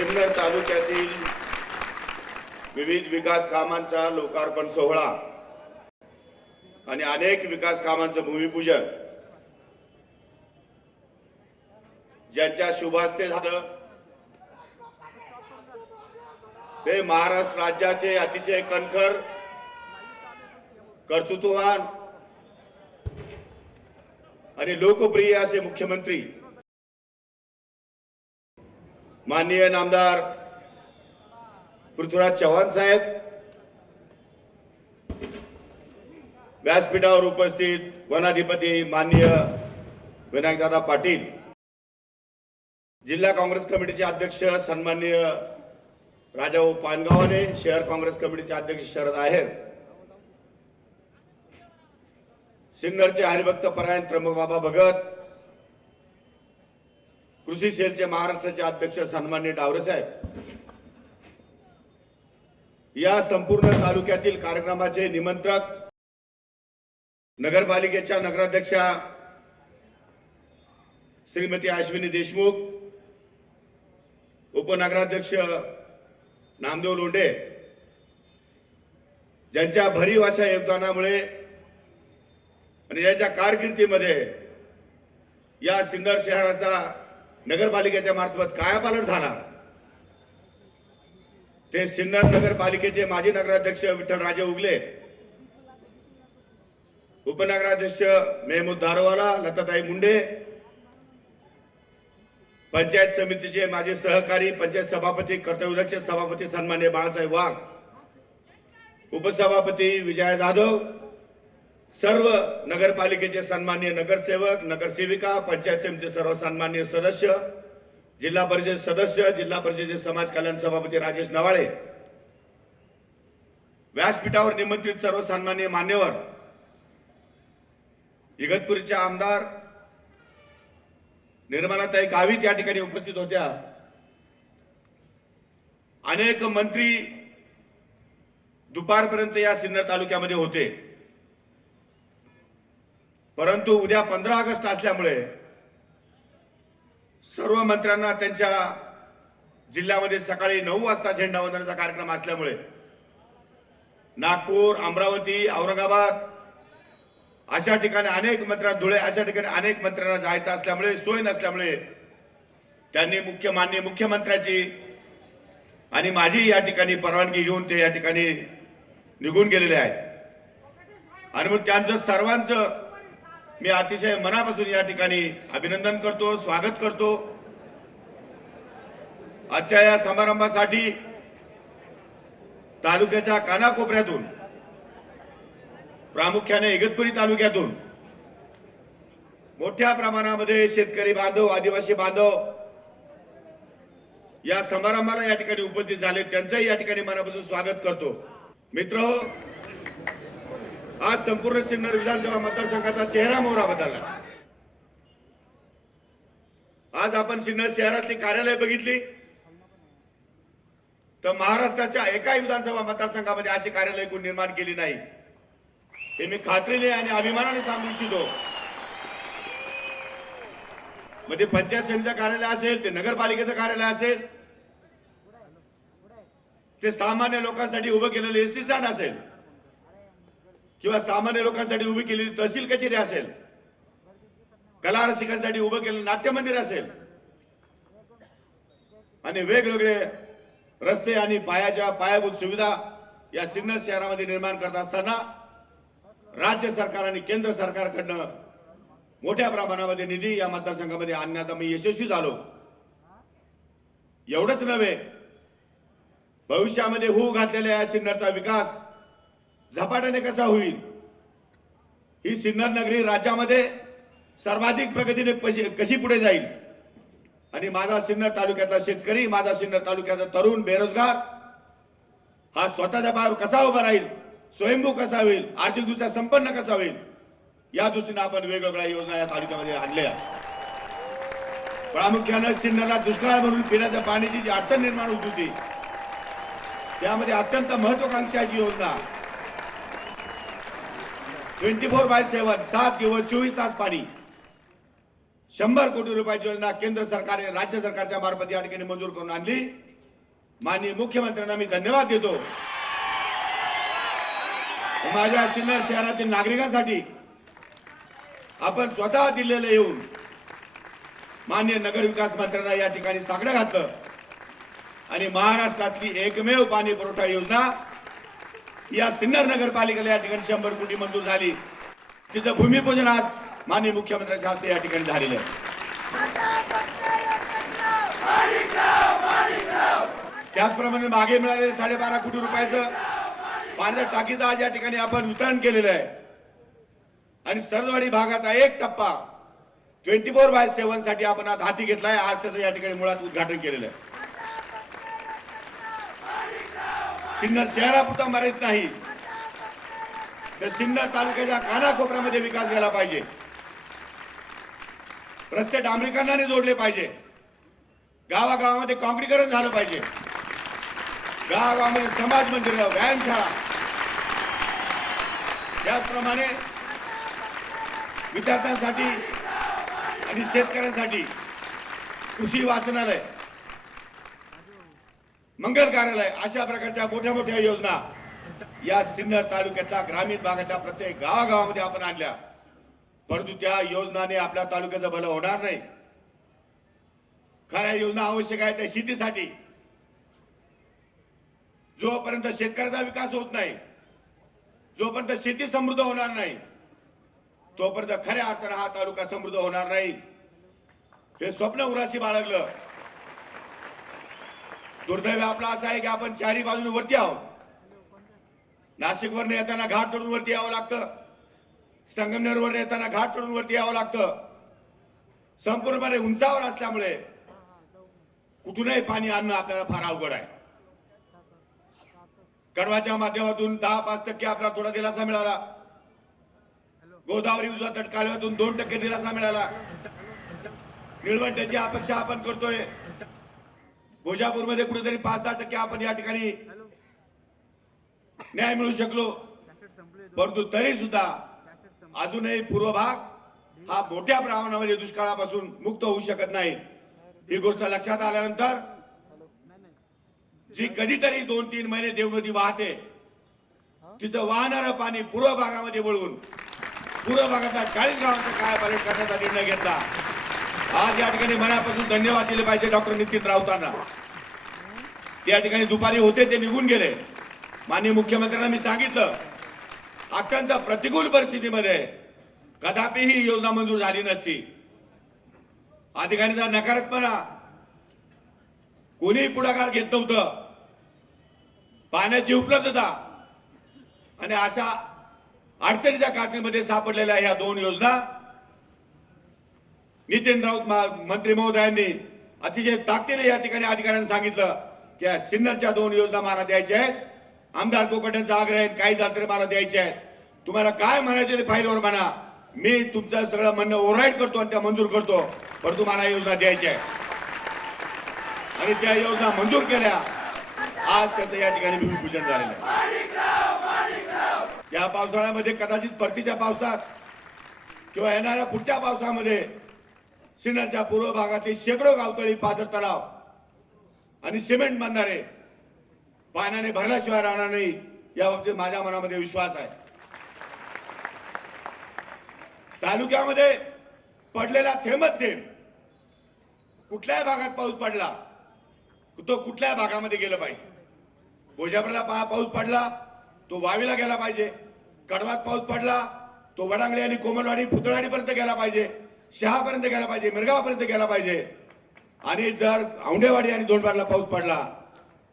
सिन्नर तालुक्यातील विविध विकास कामांचा लोकार्पण सोहळा आणि अनेक विकास कामांचं भूमिपूजन ज्यांच्या शुभास्ते झालं ते महाराष्ट्र राज्याचे अतिशय कणखर, कर्तृत्ववान आणि लोकप्रिय असे मुख्यमंत्री माननीय नामदार पृथ्वीराज चव्हाण साहेब, व्यासपीठावर उपस्थित वनाधिपती माननीय विनायकदादा पाटील, जिल्हा काँग्रेस कमिटीचे अध्यक्ष सन्माननीय राजाभाऊ पानगावने, शहर काँग्रेस कमिटीचे अध्यक्ष शरद आहेर, सिन्नरचे हरिभक्त परायण त्र्यंबकबाबा भगत, कृषी सेलचे महाराष्ट्राचे अध्यक्ष सन्माननीय डावरे साहेब, या संपूर्ण तालुक्यातील कार्यक्रमाचे निमंत्रक नगरपालिकेच्या नगराध्यक्षा श्रीमती अश्विनी देशमुख, उपनगराध्यक्ष नामदेव लोंढे, ज्यांच्या भरीव अशा योगदानामुळे आणि ज्यांच्या कारकिर्दीमध्ये या सिन्नर शहराचा नगरपालिकेच्या मार्फत कायापालट झाला, ते सिन्नर नगरपालिकेचे माजी नगराध्यक्ष विठ्ठलराजे उगले, उपनगराध्यक्ष मेहमूद दारवाला, लताताई मुंडे, पंचायत समितीचे माजी सहकारी पंचायत सभापती कर्तव्यदक्ष सभापती सन्माननीय बाळासाहेब वाघ, उपसभापती विजया जाधव, सर्व नगरपालिकेचे सन्माननीय नगरसेवक नगरसेविका, पंचायत समितीचे सर्व सन्माननीय सदस्य, जिल्हा परिषद सदस्य, जिल्हा परिषदेचे समाज कल्याण सभापती राजेश नवाळे, व्यासपीठावर निमंत्रित सर्व सन्माननीय मान्यवर, इगतपुरीच्या आमदार निर्मलाताई गावित या ठिकाणी उपस्थित होत्या, अनेक मंत्री दुपारपर्यंत या सिन्नर तालुक्यामध्ये होते, परंतु उद्या 15 ऑगस्ट असल्यामुळे सर्व मंत्र्यांना त्यांच्या जिल्ह्यामध्ये सकाळी 9 वाजता झेंडावंदनाचा कार्यक्रम असल्यामुळे नागपूर, अमरावती, औरंगाबाद अशा ठिकाणी अनेक मंत्र्यांना, धुळे अशा ठिकाणी अनेक मंत्र्यांना जायचं असल्यामुळे सोय नसल्यामुळे त्यांनी माननीय मुख्यमंत्र्याची आणि माझी या ठिकाणी परवानगी घेऊन ते या ठिकाणी निघून गेलेले आहेत आणि मग त्यांचं सर्वांचं मी अतिशय मनापासून या ठिकाणी अभिनंदन करतो, स्वागत करतो। आजच्या या समारंभासाठी तालुक्याच्या कानाकोपऱ्यातून, प्रामुख्याने इगतपुरी तालुक्यातून मोठ्या प्रमाणामध्ये शेतकरी बांधव, आदिवासी बांधव या समारंभाला या ठिकाणी उपस्थित झाले, त्यांचंही या ठिकाणी मनापासून स्वागत करतो। मित्र, आज संपूर्ण सिन्नर विधानसभा मतदारसंघाचा चेहरा मोहरा बदलला। आज आपण सिन्नर शहरातली कार्यालय बघितली तर महाराष्ट्राच्या एकाही विधानसभा मतदारसंघामध्ये अशी कार्यालय कोणी निर्माण केली नाही, हे मी खात्रीने आणि अभिमानाने सांगू इच्छितो। मध्ये पंचायत समितीचं कार्यालय असेल, ते नगरपालिकेचं कार्यालय असेल, ते सामान्य लोकांसाठी उभं केलेलं एसटी स्टँड असेल किंवा सामान्य लोकांसाठी उभी केलेली तहसील कचेरी असेल, कला रसिकांसाठी उभं केलेलं नाट्य मंदिर असेल आणि वेगवेगळे रस्ते आणि पायाभूत सुविधा या सिन्नर शहरामध्ये निर्माण करत असताना राज्य सरकार आणि केंद्र सरकारकडनं मोठ्या प्रमाणामध्ये निधी या मतदारसंघामध्ये आणण्यात आम्ही यशस्वी झालो। एवढंच नव्हे, भविष्यामध्ये होऊ घातलेल्या या सिन्नरचा विकास झपाट्याने कसा होईल, ही सिन्नर नगरी राज्यामध्ये सर्वाधिक प्रगतीने कशी पुढे जाईल आणि माझा सिन्नर तालुक्यातला शेतकरी, माझा सिन्नर तालुक्याचा तरुण बेरोजगार हा स्वतःच्या पायावर कसा उभा राहील, स्वयंभू कसा होईल, आर्थिकदृष्ट्या संपन्न कसा होईल, या दृष्टीने आपण वेगवेगळ्या योजना या तालुक्यामध्ये आणल्या। प्रामुख्याने सिन्नरला दुष्काळ भरून पिण्याच्या पाण्याची जी अडचण निर्माण होत होती, त्यामध्ये अत्यंत महत्वाकांक्षी अशी योजना 24/7 7 दिवस 24 तास पाणी 100 कोटी रुपयाची योजना केंद्र सरकारने राज्य सरकारच्या मार्फत या ठिकाणी मंजूर करून आणली माननीय मुख्यमंत्र्यांना मी धन्यवाद देतो. माझ्या सिन्नर शहरातील नागरिकांसाठी आपण स्वतः दिल्लीला येऊन माननीय नगरविकास मंत्र्यांना या ठिकाणी साकडं घातलं आणि महाराष्ट्रातली एकमेव पाणी पुरवठा योजना या सिन्नर नगरपालिकेला या ठिकाणी 100 कोटी मंजूर झाली. तिचं भूमिपूजन आज माननीय मुख्यमंत्र्यांच्या हस्ते या ठिकाणी झालेलं आहे. त्याचप्रमाणे मागे मिळालेले 12.5 कोटी रुपयाचं पाण्याच्या टाकीचं आज या ठिकाणी आपण वितरण केलेलं आहे आणि सरदवाडी भागाचा एक टप्पा 24/7 साठी आपण आज हाती घेतलाय. आज त्याचं या ठिकाणी मुळात उद्घाटन केलेलं आहे. सिन्नर शहरापुरता मर्यादित नाही तर सिन्नर तालुक्याच्या कानाकोपऱ्यामध्ये विकास झाला पाहिजे. रस्ते डांबरीकरणाने जोडले पाहिजे. गावागावामध्ये काँक्रीकरण झालं पाहिजे. गावागावामध्ये समाज मंदिर, व्यायामशाळा, त्याचप्रमाणे विद्यार्थ्यांसाठी आणि शेतकऱ्यांसाठी कृषी वाचनालय, मंगल कार्यालय अशा प्रकारच्या मोठ्या मोठ्या योजना या सिन्नर तालुक्यातल्या ग्रामीण भागाच्या प्रत्येक गावागावामध्ये आपण आणल्या. परंतु त्या योजनाने आपल्या तालुक्याचं भलं होणार नाही. खऱ्या योजना आवश्यक आहे त्या शेतीसाठी. जोपर्यंत शेतकऱ्याचा विकास होत नाही, जोपर्यंत शेती समृद्ध होणार नाही, तोपर्यंत खऱ्या अर्थाने हा तालुका समृद्ध होणार नाही. हे स्वप्न उराशी बाळगलं. दुर्दैव आपला असं आहे की आपण चारी बाजूने वरती आहोत. नाशिकवरून येताना घाट चढून वरती यावं लागतं. संगमनेरवरून येताना घाट चढून वरती यावं लागतं. संपूर्णपणे उंचावर असल्यामुळे कुठूनही पाणी आणणं आपल्याला फार अवघड आहे. कडवाच्या माध्यमातून 10-5% आपल्याला थोडा दिलासा मिळाला. गोदावरी उजवा तट कालव्यातून 2% दिलासा मिळाला. निळवंट्याची अपेक्षा आपण करतोय. भोजापूरमध्ये कुठेतरी 5-10% आपण या ठिकाणी न्याय मिळू शकलो. परंतु तरी सुद्धा अजूनही पूर्व भाग हा मोठ्या प्रमाणामध्ये दुष्काळापासून मुक्त होऊ शकत नाही. ही गोष्ट लक्षात आल्यानंतर जी कधीतरी 2-3 महिने देवनदी वाहते, तिचं वाहणारं पाणी पूर्व भागामध्ये वळवून पूर्व भागातल्या 40 गावांचा कायापालट करण्याचा निर्णय घेतला. आज या ठिकाणी मनापासून धन्यवाद दिले पाहिजे डॉक्टर नितीन राऊतांना. त्या ठिकाणी दुपारी होते, ते निघून गेले. माननीय मुख्यमंत्र्यांना मी सांगितलं, अत्यंत प्रतिकूल परिस्थितीमध्ये कदापि ही योजना मंजूर झाली नसती. अधिकाऱ्यांचा नकारात्मक कोणीही पुढाकार घेत नव्हतं. पाण्याची उपलब्धता आणि अशा अडचणीच्या काठीमध्ये सापडलेल्या ह्या 2 योजना नितीन राऊत मंत्री महोदयांनी अतिशय ताकदीने या ठिकाणी अधिकाऱ्यांना सांगितलं की या सिन्नरच्या 2 योजना मला द्यायच्या आहेत. आमदार कोकटेंचा आग्रह आहे, काही झालं तरी मला द्यायचे आहेत. तुम्हाला काय म्हणायचे ते फाईलवर म्हणा. मी तुमचं सगळं म्हणणं ओव्हरराईड करतो आणि त्या मंजूर करतो. परंतु मला योजना द्यायच्या आहेत आणि त्या योजना मंजूर केल्या. आज त्याचं या ठिकाणी भूमिपूजन झालेलं आहे. या पावसाळ्यामध्ये कदाचित परतीच्या पावसात किंवा येणाऱ्या पुढच्या पावसामध्ये सिन्नरच्या पूर्व भागातील शेकडो गावतळी, पाझर तलाव आणि सिमेंट बंधारे पाण्याने भरल्याशिवाय राहणार नाही. या बाबतीत माझ्या मनामध्ये विश्वास आहे. तालुक्यामध्ये पडलेला थेंबच थेंब कुठल्याही भागात पाऊस पडला तो कुठल्या भागामध्ये गेला पाहिजे. भोजापूरला पाऊस पडला तो वावीला गेला पाहिजे. कडवात पाऊस पडला तो वडांगळे आणि कोमलवाडी, पुतळाडीपर्यंत गेला पाहिजे. शहापर्यंत गेला पाहिजे. मिरगावपर्यंत गेला पाहिजे. आणि जर औंढेवाडी आणि दोंडबारला पाऊस पडला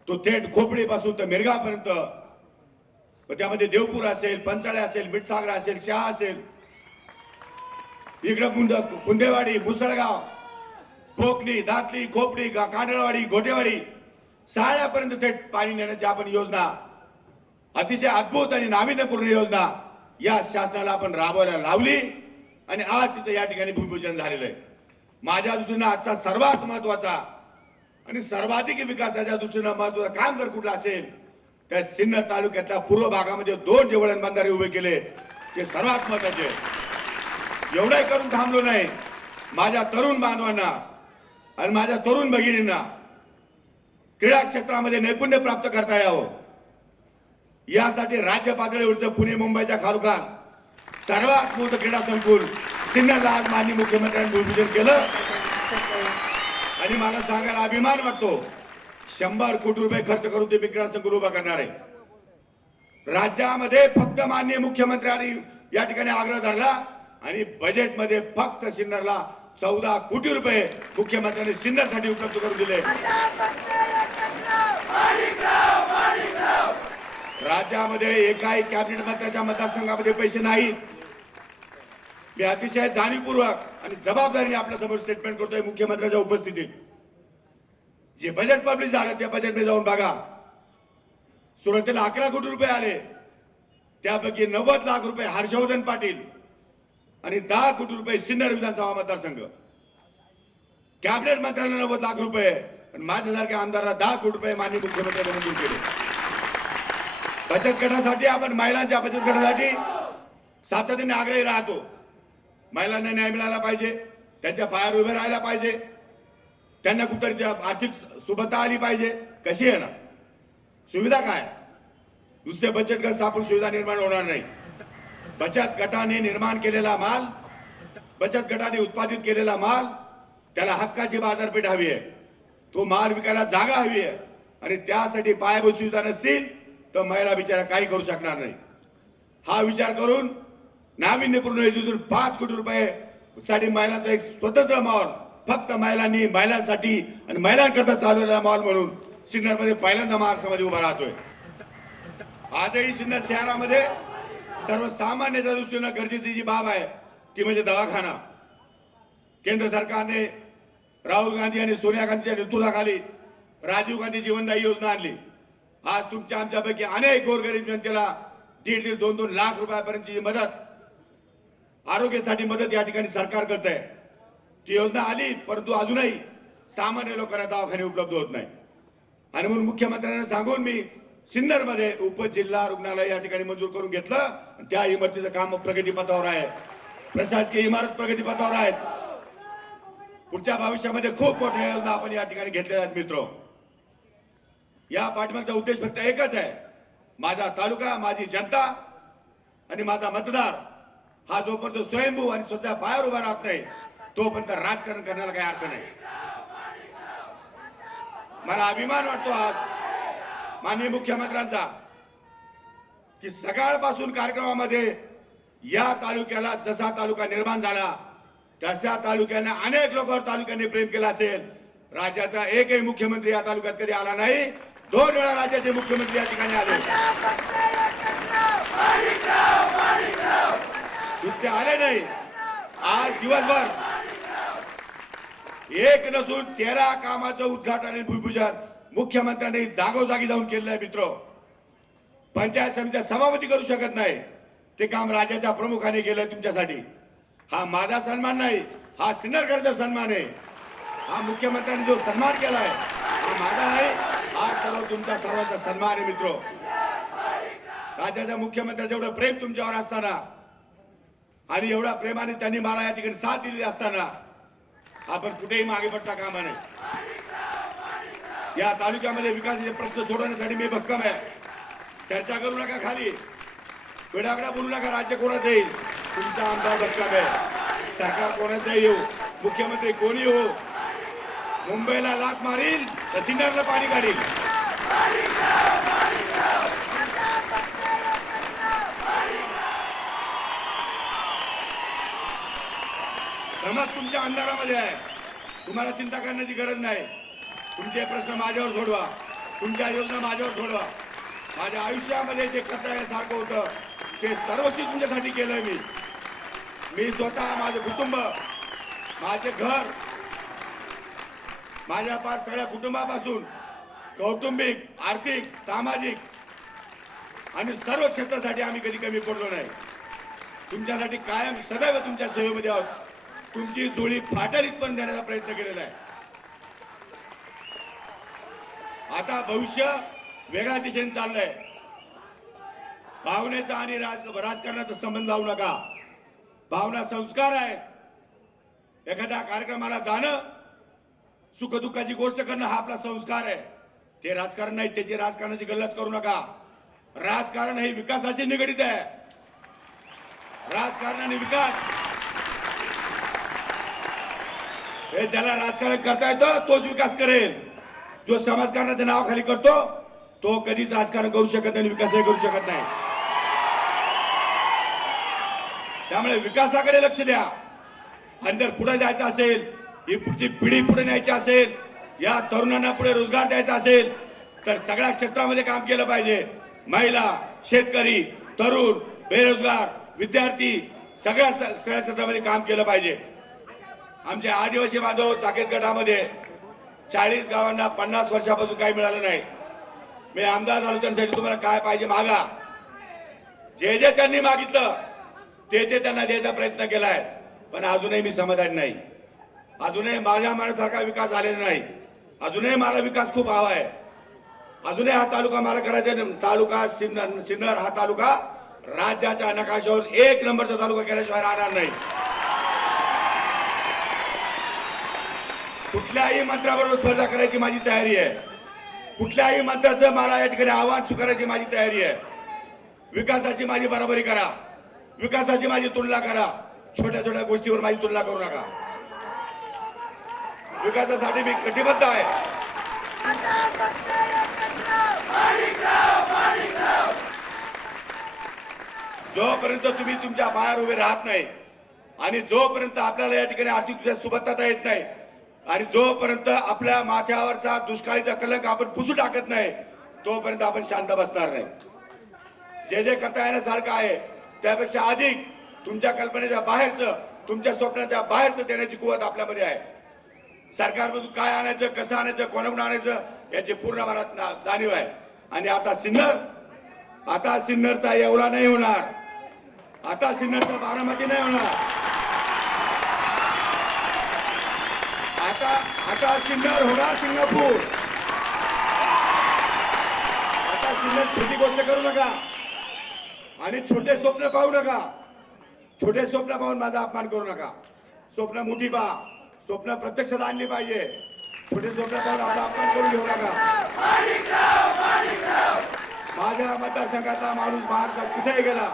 तो थेट खोपडीपासून तर मिरगावपर्यंत, त्यामध्ये देवपूर असेल, पंचाळे असेल, मिठसागर असेल, शहा असेल, इकडं कुंदेवाडी, मुसळगाव, कोकणी, दातली, खोपडी, कांडळवाडी, घोटेवाडी साळ्यापर्यंत थेट पाणी नेण्याची आपण योजना, अतिशय अद्भुत आणि नाविन्यपूर्ण योजना या शासनाला आपण राबवायला लावली आणि आज तिथे या ठिकाणी भूमिपूजन झालेलं आहे. माझ्या दृष्टीनं आजचा सर्वात महत्वाचा आणि सर्वाधिक विकासाच्या दृष्टीनं महत्वाचं काम जर कुठलं असेल तर सिन्नर तालुक्यातल्या पूर्व भागामध्ये 2 जे वळण बंधारे उभे केले ते सर्वात महत्वाचे. एवढंही करून थांबलो नाही. माझ्या तरुण बांधवांना आणि माझ्या तरुण भगिनींना क्रीडा क्षेत्रामध्ये नैपुण्य प्राप्त करता यावं यासाठी राज्य पातळीवरचं पुणे मुंबईच्या खालोखाल सर्वात मोठं क्रीडा संकुल सिन्नरला आज माननीय मुख्यमंत्र्यांनी भूमिपूजन केलं आणि मला सांगायला अभिमान वाटतो 100 कोटी रुपये खर्च करून ते क्रीडा संकुल उभा करणार आहे। राज्यामध्ये फक्त माननीय मुख्यमंत्र्यांनी या ठिकाणी आग्रह धरला आणि बजेटमध्ये फक्त सिन्नरला 14 कोटी रुपये मुख्यमंत्र्यांनी सिन्नरसाठी उपलब्ध करून दिले। राज्यामध्ये एकाही कॅबिनेट मंत्र्याच्या मतदारसंघामध्ये पैसे नाहीत। मी अतिशय जाणीवपूर्वक आणि जबाबदारीने आपल्या समोर स्टेटमेंट करतोय मुख्यमंत्र्यांच्या उपस्थितीत। जे बजेट पब्लिश झालं त्या बजेटमध्ये जाऊन बघा, सुरुवातीला 11 कोटी रुपये आले, त्यापैकी 90 लाख रुपये हर्षवर्धन पाटील आणि 10 कोटी रुपये सिन्नर विधानसभा मतदारसंघ। कॅबिनेट मंत्र्यांना 90 लाख रुपये आणि माझ्यासारख्या आमदारांना 10 कोटी रुपये माननीय मुख्यमंत्र्यांनी मंजूर केले। बचत गटासाठी आपण महिलांच्या बचत गटासाठी सातत्याने आग्रही राहतो। महिलांना न्याय मिळाला पाहिजे, त्यांच्या पायावर उभे राहायला पाहिजे, त्यांना कुठतरी आर्थिक सुबत्ता आली पाहिजे। कशी आहे ना सुविधा काय? नुसते बचत गट स्थापन सुविधा निर्माण होणार नाही। बचत गटाने निर्माण केलेला माल, बचत गटाने उत्पादित केलेला माल, त्याला हक्काची बाजारपेठ हवी आहे, तो माल विकायला जागा हवी आहे आणि त्यासाठी पायाभूत सुविधा नसतील तर महिला बिचारा काही करू शकणार नाही। हा विचार करून नाविन्यपूर्ण योजनेतून 5 कोटी रुपये साठी महिलांचा एक स्वतंत्र मॉल फक्त महिलांसाठी आणि महिलांकरता चालवलेला मॉल म्हणून सिन्नरमध्ये पहिल्यांदा महाराष्ट्रामध्ये उभा राहतोय। आजही सिन्नर शहरामध्ये सर्वसामान्याच्या दृष्टीने गरजेची जी बाब आहे ती म्हणजे दवाखाना। केंद्र सरकारने राहुल गांधी आणि सोनिया गांधीच्या नेतृत्वाखाली राजीव गांधी जीवनदायी योजना आणली। आज तुमच्या आमच्यापैकी अनेक गोरगरीब जनतेला 1.5 2 लाख रुपयापर्यंतची मदत, आरोग्यासाठी मदत या ठिकाणी सरकार करत आहे। ती योजना आली परंतु अजूनही सामान्य लोकांना दवाखाने उपलब्ध होत नाही आणि म्हणून मुख्यमंत्र्यांना सांगून मी सिन्नरमध्ये उपजिल्हा रुग्णालय या ठिकाणी मंजूर करून घेतलं। त्या इमारतीचं काम प्रगतीपथावर आहे, प्रशासकीय इमारत प्रगतीपथावर आहेत। पुढच्या भविष्यामध्ये खूप मोठ्या योजना आपण या ठिकाणी घेतलेल्या आहेत। मित्र, या पाठीमागचा उद्देश फक्त एकच आहे, माझा तालुका, माझी जनता आणि माझा मतदार हा जोपर्यंत स्वयंभू आणि स्वतः पायावर उभा राहत नाही तोपर्यंत राजकारण करण्याला काही अर्थ नाही। मला अभिमान वाटतो आज माननीय मुख्यमंत्र्यांचा की सकाळपासून कार्यक्रमामध्ये या तालुक्याला जसा तालुका निर्माण झाला तशा तालुक्याने अनेक लोकांवर तालुक्याने प्रेम केलं असेल। राज्याचा एकही मुख्यमंत्री या तालुक्यात कधी आला नाही। 2 वेळा राज्याचे मुख्यमंत्री या ठिकाणी आले, नुसते आले नाही, आज दिवसभर एक नसून 13 कामाचं उद्घाटन आणि भूमिपूजन मुख्यमंत्र्यांनी जागोजागी जाऊन केलेलं आहे। मित्र, पंचायत समितीचा सभापती करू शकत नाही ते काम राज्याच्या प्रमुखाने केलं तुमच्यासाठी। हा माझा सन्मान नाही, हा सिन्नरकरांचा सन्मान आहे। हा मुख्यमंत्र्यांनी जो सन्मान केलाय हा माझा नाही, हा सर्व तुमचा सर्वांचा सन्मान आहे। मित्र, राज्याच्या मुख्यमंत्र्यांचं एवढं प्रेम तुमच्यावर असताना आणि एवढ्या प्रेमाने त्यांनी मला या ठिकाणी साथ दिली असताना आपण कुठेही मागे पडता कामा नये। या तालुक्यामध्ये विकासाचे प्रश्न सोडवण्यासाठी मी भक्कम आहे। चर्चा करू नका, खाली वेडाकडा बोलू नका। राज्य कोणाचं येईल, तुमचा आमदार भक्कम आहे। सरकार कोणाचं येऊ, मुख्यमंत्री कोणी हो, मुंबईला लाथ मारील तर सिन्नरला पाणी काढील। समज तुमच्या अंधारामध्ये आहे, तुम्हाला चिंता करण्याची गरज नाही। तुमचे प्रश्न माझ्यावर सोडवा, तुमच्या योजना माझ्यावर सोडवा। माझ्या आयुष्यामध्ये जे करता येण्यासारखं होतं ते सर्वस्वी तुमच्यासाठी केलंय। मी स्वतः, माझं कुटुंब, माझे घर, माझ्या पाच सगळ्या कुटुंबापासून कौटुंबिक, आर्थिक, सामाजिक आणि सर्व क्षेत्रासाठी आम्ही कधी कमी पडलो नाही। तुमच्यासाठी कायम सदैव तुमच्या सेवेमध्ये आहोत। तुमची जोडी फाटेल इथपर्यंत देण्याचा प्रयत्न केलेला आहे। आता भविष्य वेगळ्या दिशेने चाललंय। भावनेचा आणि राजकारणाचा संबंध लावू नका। भावना संस्कार आहेत। एखाद्या कार्यक्रमाला जाणं, सुखदुःखाची गोष्ट करणं हा आपला संस्कार आहे। ते राजकारण नाही, त्याची राजकारणाची गल्लत करू नका. राजकारण हे विकासाशी निगडित आहे. राजकारण आणि विकास हे ज्याला राजकारण करता येतं तोच विकास करेल. जो समाजकारणाच्या नावाखाली करतो तो कधीच राजकारण करू शकत नाही, विकासही करू शकत नाही. त्यामुळे विकासाकडे लक्ष द्या. आणि जर पुढे जायचं असेल, ही पुढची पिढी पुढे न्यायची असेल, या तरुणांना पुढे रोजगार द्यायचा असेल, तर सगळ्या क्षेत्रामध्ये काम केलं पाहिजे. महिला, शेतकरी, तरुण, बेरोजगार, विद्यार्थी सगळ्या क्षेत्रामध्ये काम केलं पाहिजे. आमचे आदिवासी बांधव ताकद गटामध्ये 40 गावांना 50 वर्षापासून काही मिळालं नाही. मी आमदार झालो त्यांच्यासाठी तुम्हाला काय पाहिजे मागा. जे जे त्यांनी मागितलं ते त्यांना द्यायचा प्रयत्न केलाय, पण अजूनही मी समाधानी नाही. अजूनही माझ्या मनासारखा विकास झालेला नाही. अजूनही मला विकास खूप हवा आहे. अजूनही हा तालुका मला करायचा. तालुका सिन्नर हा तालुका राज्याच्या नकाशावर 1 नंबरचा तालुका केल्याशिवाय राहणार नाही. कुठल्याही मंत्र्याबरोबर स्पर्धा करायची माझी तयारी आहे. कुठल्याही मंत्र्याचं मला या ठिकाणी आव्हान स्वीकारायची माझी तयारी आहे. विकासाची माझी बरोबरी करा, विकासाची माझी तुलना करा. छोट्या छोट्या गोष्टीवर माझी तुलना करू नका. विकासासाठी मी कटिबद्ध आहे. जोपर्यंत तुम्ही तुमच्या पायावर उभे राहत नाही आणि जोपर्यंत आपल्याला या ठिकाणी आर्थिक सुबत्ता येत नाही आणि जोपर्यंत आपल्या माथ्यावरचा दुष्काळीचा कलंक आपण पुसू टाकत नाही, तोपर्यंत आपण शांत बसणार नाही. जे जे करता येण्यासारखं आहे त्यापेक्षा अधिक तुमच्या कल्पनेच्या बाहेरचं, तुमच्या स्वप्नाच्या बाहेरचं देण्याची कुवत आपल्यामध्ये आहे. सरकारमधून काय आणायचं, कसं आणायचं, कोणाकडून आणायचं याची पूर्ण मला जाणीव आहे. आणि आता सिन्नरचा येवला नाही होणार. आता सिन्नरचा बारामती नाही होणार. आता सिन्नर होणार सिंगापूर. आता सिन्नर छोटी गोष्ट करू नका आणि छोटे स्वप्न पाहू नका. छोटे स्वप्न पाहून माझा अपमान करू नका. स्वप्न मोठी पहा. स्वप्न प्रत्यक्षात आणली पाहिजे. छोटे स्वप्न पाहून आपला अपमान करून घेऊ नका. माझ्या मतदारसंघातला माणूस महाराष्ट्रात कुठेही गेला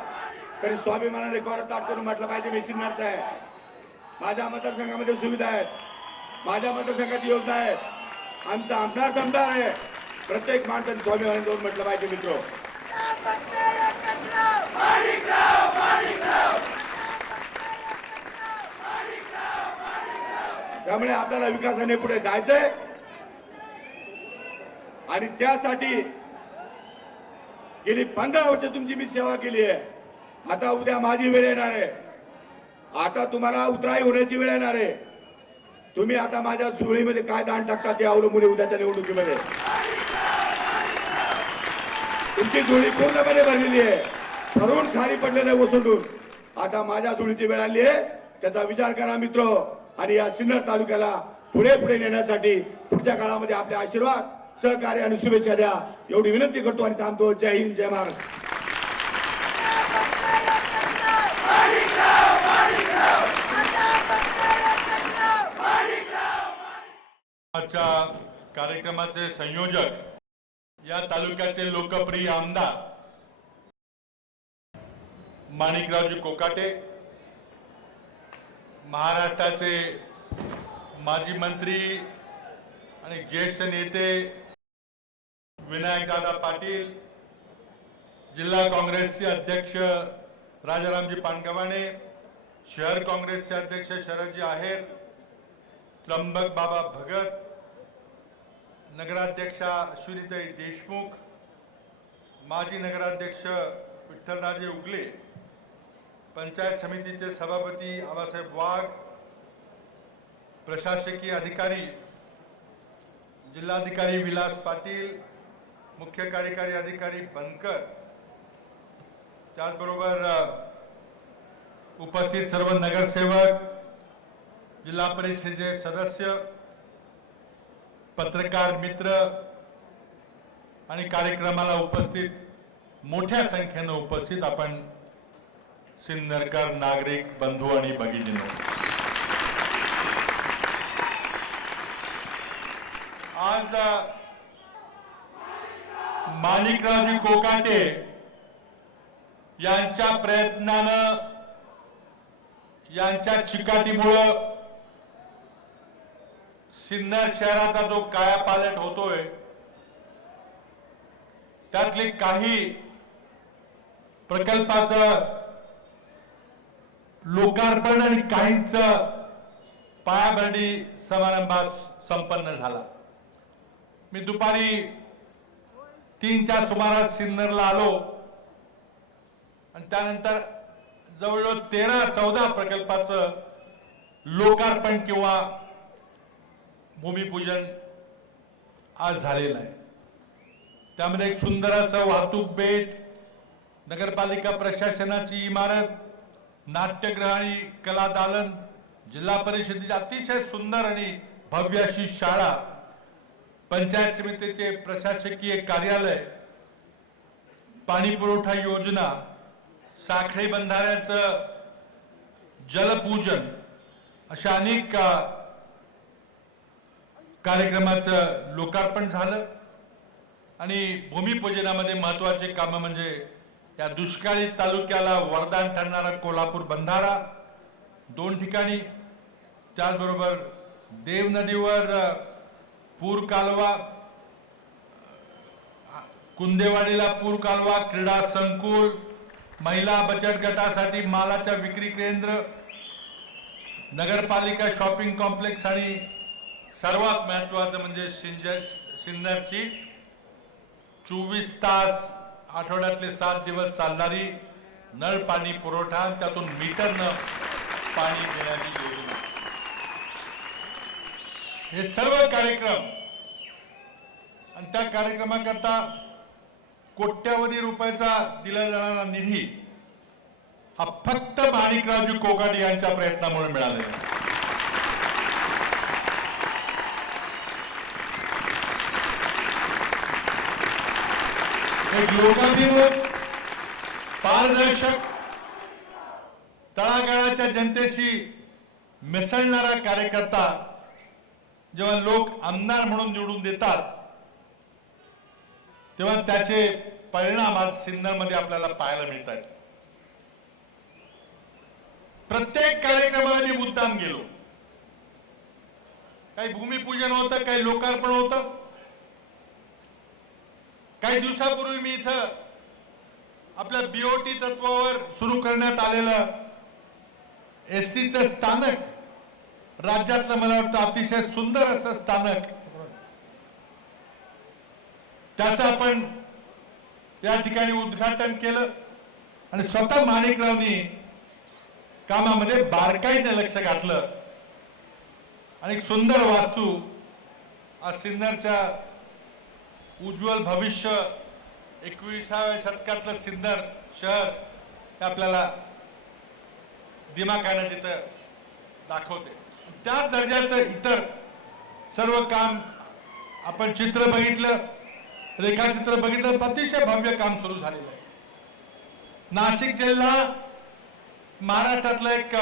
तरी स्वाभिमानाने कॉलर ताट करून म्हटलं पाहिजे मी सिन्नरचा आहे. माझ्या मतदारसंघामध्ये सुविधा आहेत, माझ्या मतदारसंघात योजना आहेत, आमचा आमदार दमदार आहे. प्रत्येक माणसाने स्वाभिमानाने जाऊन म्हटलं पाहिजे. मित्र त्यामुळे आपल्याला विकासाने पुढे जायचंय आणि त्यासाठी गेली 15 वर्ष तुमची मी सेवा केली आहे. आता उद्या माझी वेळ येणार आहे. आता तुम्हाला उतराई होण्याची वेळ येणार आहे. तुम्ही आता माझ्या झोळीमध्ये काय दान टाकता ते अवलंबून उद्याच्या निवडणुकीमध्ये. तुमची झोळी पूर्णपणे भरलेली आहे, भरून खाली पडलेलं ओसंडून. आता माझ्या झोळीची वेळ आली आहे. त्याचा विचार करा मित्र. आणि या सिन्नर तालुक्याला पुढे पुढे नेण्यासाठी पुढच्या काळामध्ये आपले आशीर्वाद, सहकार्य आणि शुभेच्छा द्या एवढी विनंती करतो आणि थांबतो. जय हिंद, जय महाराष्ट्र. आजच्या कार्यक्रमाचे संयोजक या तालुक्याचे लोकप्रिय आमदार माणिकरावजी कोकाटे, महाराष्ट्राचे माजी मंत्री आणि ज्येष्ठ नेते विनायकदादा पाटील, जिल्हा काँग्रेसचे अध्यक्ष राजारामजी पानगव्हाणे, शहर काँग्रेसचे अध्यक्ष शरदजी आहेर, त्र्यंबक बाबा भगत, नगराध्यक्षा अश्विनीताई देशमुख, माजी नगराध्यक्ष विठ्ठलराजे उगले, पंचायत समितीचे सभापती आबासाहेब वाघ, प्रशासकीय अधिकारी जिल्हाधिकारी विलास पाटील, मुख्य कार्यकारी अधिकारी बनकर, त्याचबरोबर उपस्थित सर्व नगरसेवक, जिल्हा परिषदेचे सदस्य, पत्रकार मित्र आणि कार्यक्रमाला उपस्थित मोठ्या संख्येने उपस्थित आपण सिन्नरकर नागरिक बंधू आणि भगिनींनो, आज माणिकरावजी कोकाटे यांच्या प्रयत्नानं, यांच्या चिकाटीमुळं सिन्नर शहराचा जो कायापालट होतोय त्यातली काही प्रकल्पाचं लोकार्पण आणि काहींच पायाभरणी समारंभात संपन्न झाला। मी दुपारी 3च्या सुमारास सिन्नरला आलो आणि त्यानंतर जवळजवळ 13-14 प्रकल्पाचं लोकार्पण किंवा भूमिपूजन आज झालेलं आहे। त्यामध्ये एक सुंदर असं वाहतूक बेट, नगरपालिका प्रशासनाची इमारत, नाट्यगृह आणि कला दालन, जिल्हा परिषदेची अतिशय सुंदर आणि भव्य अशी शाळा, पंचायत समितीचे प्रशासकीय कार्यालय, पाणी पुरवठा योजना, साखळी बंधाऱ्याचं जलपूजन अशा अनेक कार्यक्रमाचं लोकार्पण झालं। आणि भूमिपूजनामध्ये महत्वाचे काम म्हणजे या दुष्काळी तालुक्याला वरदान ठरणारा कोल्हापूर बंधारा 2 ठिकाणी, त्याचबरोबर देव नदीवर पूर कालवा, कुंदेवाडीला पूर कालवा, क्रीडा संकुल, महिला बचत गटासाठी मालाच्या विक्री केंद्र, नगरपालिका शॉपिंग कॉम्प्लेक्स आणि सर्वात महत्वाचं म्हणजे सिन्नरची 24 तास आठवड्यातले 7 दिवस चालणारी नळ पाणी पुरवठा, त्यातून मीटरनं पाणी देण्याची योजना। हे सर्व कार्यक्रम आणि त्या कार्यक्रमाकरता कोट्यावधी रुपयाचा दिला जाणारा निधी हा फक्त माणिकरावजी कोकाटे यांच्या प्रयत्नामुळे मिळालेला आहे। एक लोकाभिमुख, पारदर्शक, तळागाळाच्या जनतेशी मिसळणारा कार्यकर्ता जेव्हा लोक आमदार म्हणून निवडून देतात तेव्हा त्याचे परिणाम आज सिन्नरमध्ये आपल्याला पाहायला मिळतात। प्रत्येक कार्यक्रमाला मी मुद्दाम गेलो, काही भूमिपूजन होतं, काही लोकार्पण होतं। काही दिवसापूर्वी मी इथं आपल्या बीओटी तत्वावर सुरू करण्यात आलेलं एसटीचं स्थानक, राज्यातलं मला वाटतं अतिशय सुंदर असं स्थानक, त्याचं आपण या ठिकाणी उद्घाटन केलं आणि स्वतः माणिकरावनी कामामध्ये बारकाईने लक्ष घातलं आणि एक सुंदर वास्तू आज सिन्नरच्या उज्ज्वल भविष्य 21व्या शतकातलं सिन्नर शहर हे आपल्याला दिमाखाने तिथं दाखवते। त्या दर्जाचं इतर सर्व काम आपण चित्र बघितलं, रेखाचित्र बघितलं, अतिशय भव्य काम सुरू झालेलं आहे। नाशिक जिल्हा महाराष्ट्रातला एक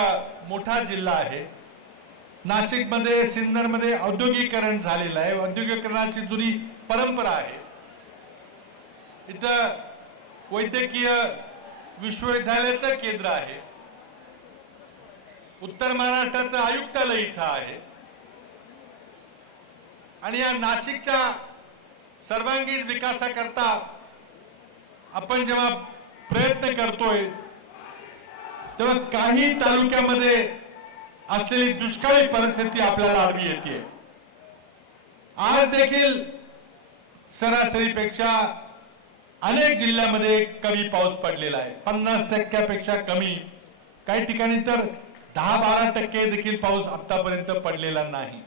मोठा जिल्हा आहे। नाशिकमध्ये, सिन्नरमध्ये औद्योगिकरण झालेलं आहे, औद्योगिकरणाची जुनी परंपरा आहे। इथं वैद्यकीय विश्वविद्यालयाचं केंद्र आहे, उत्तर महाराष्ट्राचं आयुक्तालय इथं आहे आणि या नाशिकच्या सर्वांगीण विकासाकरता आपण जेव्हा प्रयत्न करतोय तेव्हा काही तालुक्यामध्ये असलेली दुष्काळी परिस्थिती आपल्याला आढळून येते। आज देखील सरासरीपेक्षा अनेक जिल्ह्यामध्ये कमी पाऊस पडलेला आहे, 50% कमी, काही ठिकाणी तर 10-12% देखील पाऊस आतापर्यंत पडलेला नाही।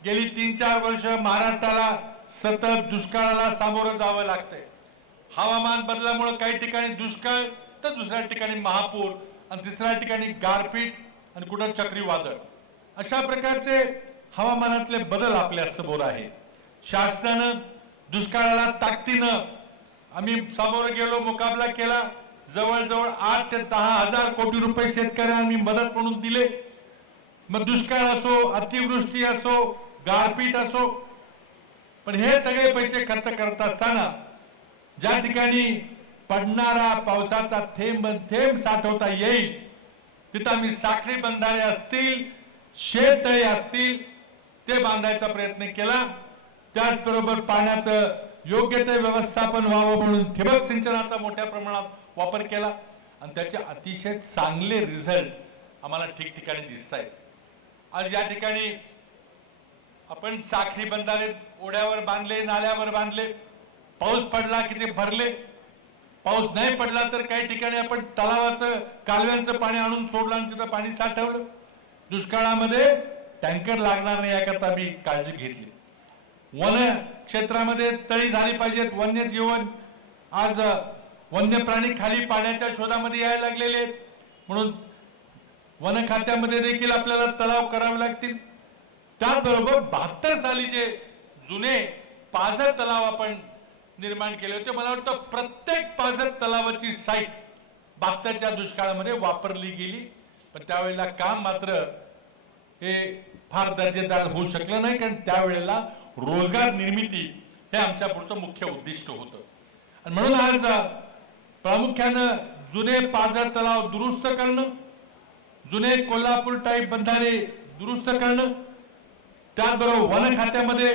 गेली 3-4 वर्ष महाराष्ट्राला सतत दुष्काळाला सामोरं जावं लागतंय। हवामान बदलामुळे काही ठिकाणी दुष्काळ तर दुसऱ्या ठिकाणी महापूर आणि तिसऱ्या ठिकाणी गारपीट आणि कुठं चक्रीवादळ, अशा प्रकारचे हवामानातले बदल आपल्या समोर आहे। शासनानं दुष्काळाला ताकदीनं आम्ही सामोरं गेलो, मुकाबला केला। जवळजवळ 8 ते 10 हजार कोटी रुपये शेतकऱ्यांनी मदत म्हणून दिले। मग दुष्काळ असो, अतिवृष्टी असो, गारपीट असो, पण हे सगळे पैसे खर्च करत असताना ज्या ठिकाणी पडणारा पावसाचा थेंब थेंब साठवता येईल तिथं आम्ही साखळी बंधारे असतील, शेततळे असतील ते बांधायचा प्रयत्न केला. त्याचबरोबर पाण्याचं योग्य ते व्यवस्थापन व्हावं म्हणून ठिबक सिंचनाचा मोठ्या प्रमाणात वापर केला आणि त्याचे अतिशय चांगले रिझल्ट आम्हाला ठिकठिकाणी दिसत आहेत. आज या ठिकाणी आपण साखळी बंधारे ओढ्यावर बांधले, नाल्यावर बांधले. पाऊस पडला की ते भरले, पाऊस नाही पडला तर काही ठिकाणी आपण तलावाचं कालव्यांचं पाणी आणून सोडलं आणि तिथं पाणी साठवलं. दुष्काळामध्ये टँकर लागणार नाही याकरता मी काळजी घेतली. वन क्षेत्रामध्ये तळी झाली पाहिजेत. वन्यजीवन आज वन्य प्राणी खाली पाण्याच्या शोधामध्ये यायला लागलेले आहेत म्हणून वन खात्यामध्ये देखील आपल्याला तलाव करावे लागतील. त्याचबरोबर 72 साली जे जुने पाझर तलाव आपण निर्माण केले होते, मला वाटतं प्रत्येक पाझर तलावाची साईट 72च्या दुष्काळामध्ये वापरली गेली. पण त्यावेळेला काम मात्र हे फार दर्जेदार होऊ शकलं नाही, कारण त्यावेळेला रोजगार निर्मिती हे आमच्या पुढचं मुख्य उद्दिष्ट होतं. आणि म्हणून आज प्रामुख्यानं जुने पाझर तलाव दुरुस्त करणं, जुने कोल्हापूर टाईप बंधारे दुरुस्त करणं, त्याचबरोबर वन खात्यामध्ये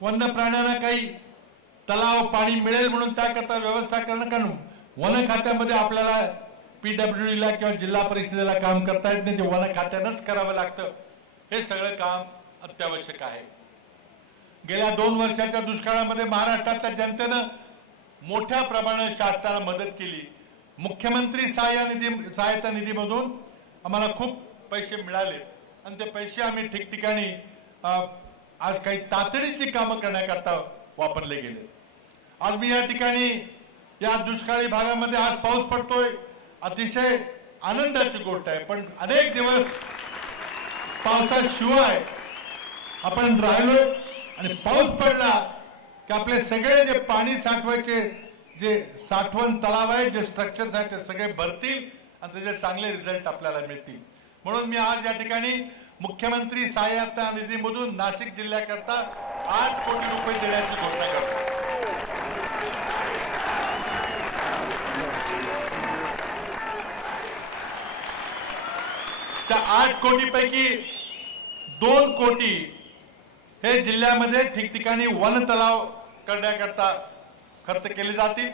वन्य प्राण्यांना काही तलाव पाणी मिळेल म्हणून त्याकरता व्यवस्था करणं. कारण वन खात्यामध्ये आपल्याला PWDला किंवा जिल्हा परिषदेला काम करता येत नाही, ते वन खात्यानंच करावं लागतं. हे सगळं काम अत्यावश्यक आहे. गेल्या 2 वर्षाच्या दुष्काळामध्ये महाराष्ट्रातल्या जनतेनं मोठ्या प्रमाणात शासनाला मदत केली. मुख्यमंत्री सहायता निधीमधून आम्हाला खूप पैसे मिळाले आणि ते पैसे आम्ही ठिकठिकाणी आज काही तातडीची कामं करण्याकरता वापरले गेले. आज मी या ठिकाणी या दुष्काळी भागामध्ये आज पाऊस पडतोय, अतिशय आनंदाची गोष्ट आहे. पण अनेक दिवस पावसाशिवाय आपण राहिलोय आणि पाऊस पडला की आपले सगळे जे पाणी साठवायचे जे साठवण तलाव आहे, जे स्ट्रक्चर्स आहेत ते सगळे भरतील आणि त्याचे चांगले रिझल्ट आपल्याला मिळतील. म्हणून मी आज या ठिकाणी मुख्यमंत्री सहायता निधीमधून नाशिक जिल्ह्याकरता 8 कोटी रुपये देण्याची घोषणा करतो. त्या 8 कोटी पैकी 2 कोटी हे जिल्ह्यामध्ये ठिकठिकाणी वन तलाव करण्याकरता खर्च केले जातील.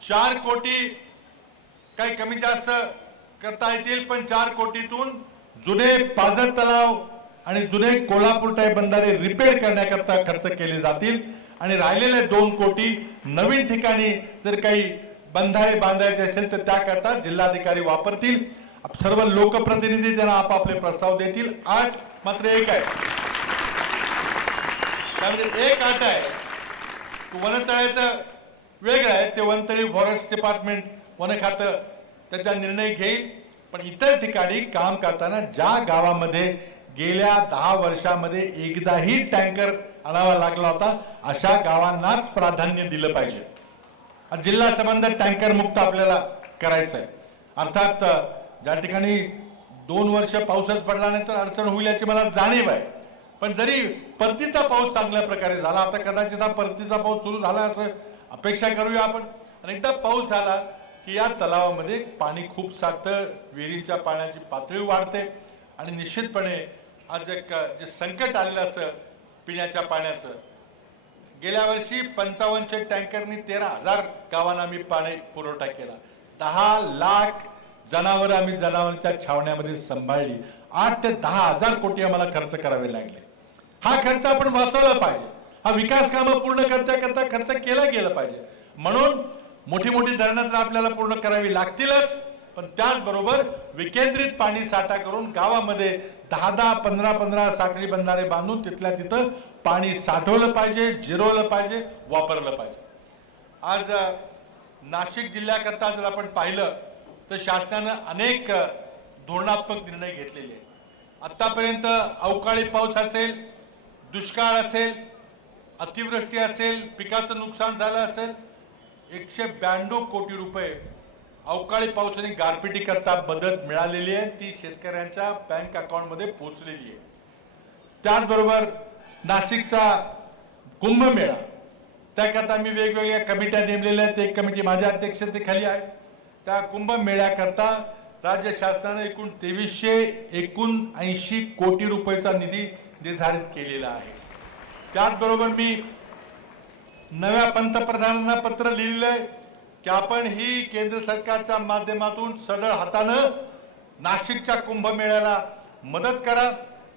4 कोटी काही कमी जास्त करता येतील, पण 4 कोटीतून जुने पाझर तलाव आणि जुने कोल्हापूर टाईप बंधारे रिपेअर करण्याकरता खर्च केले जातील आणि राहिलेले 2 कोटी नवीन ठिकाणी जर काही बंधारे बांधायचे असेल तर त्याकरता जिल्हाधिकारी वापरतील. सर्व लोकप्रतिनिधी त्यांना आपापले प्रस्ताव देतील. 8 मात्र 1 आहे. त्यामध्ये 1 अट आहे, वनतळ्याचं वेगळं आहे, ते वनतळी फॉरेस्ट डिपार्टमेंट वन खातं त्याचा निर्णय घेईल. पण इतर ठिकाणी काम करताना ज्या गावामध्ये गेल्या 10 वर्षामध्ये एकदाही टँकर आणावा लागला होता अशा गावांनाच प्राधान्य दिलं पाहिजे. जिल्हा संबंध टँकर मुक्त आपल्याला करायचं आहे. अर्थात ज्या ठिकाणी 2 वर्ष पाऊसच पडला नाही तर अडचण होईल याची मला जाणीव आहे. पण जरी परतीचा पाऊस चांगल्या प्रकारे झाला, आता कदाचित हा परतीचा पाऊस सुरू झाला असं अपेक्षा करूया आपण, आणि एकदा पाऊस झाला की या तलावामध्ये पाणी खूप साठतं, विहिरीच्या पाण्याची पातळी वाढते आणि निश्चितपणे आज एक जे संकट आलेलं असतं पिण्याच्या पाण्याचं, गेल्या वर्षी 55 टँकरनी 13,000 गावांना आम्ही पाणी पुरवठा केला. 10 लाख जनावर आम्ही जनावरांच्या छावण्यामध्ये सांभाळली. 8 ते 10,000 कोटी आम्हाला खर्च करावे लागले. हा खर्च आपण वाचवला पाहिजे. हा विकास कामं पूर्ण करता खर्च केला गेला पाहिजे. म्हणून मोठी मोठी धरणं तर आपल्याला पूर्ण करावी लागतीलच, पण त्याचबरोबर विकेंद्रित पाणी साठा करून गावामध्ये 10-10, 15-15 साखळी बंधारे बांधून तिथल्या तिथं पाणी साठवलं पाहिजे, जिरवलं पाहिजे, वापरलं पाहिजे. आज नाशिक जिल्ह्याकरता जर आपण पाहिलं तर शासनानं अनेक धोरणात्मक निर्णय घेतलेले आहेत. आतापर्यंत अवकाळी पाऊस असेल, दुष्काळ असेल, अतिवृष्टी असेल, पिकाचं नुकसान झालं असेल, 192 कोटी रुपये अवकाळी पाऊस आणि गारपिटी करता मदत मिळालेली आहे. ती शेतकऱ्यांच्या बँक अकाउंटमध्ये पोहोचलेली आहे. त्याचबरोबर नाशिकचा कुंभमेळा त्याकरता मी वेगवेगळ्या कमिट्या नेमलेल्या आहेत. एक कमिटी माझ्या अध्यक्षतेखाली आहे. त्या कुंभमेळ्याकरता राज्य शासनाने एकूण 2379 कोटी रुपयाचा निधी निर्धारित केलेला आहे. त्याचबरोबर मी नव्या पंतप्रधानांना पत्र लिहिलेलं आहे की आपण ही केंद्र सरकारच्या माध्यमातून सरळ हातानं नाशिकच्या कुंभमेळ्याला मदत करा.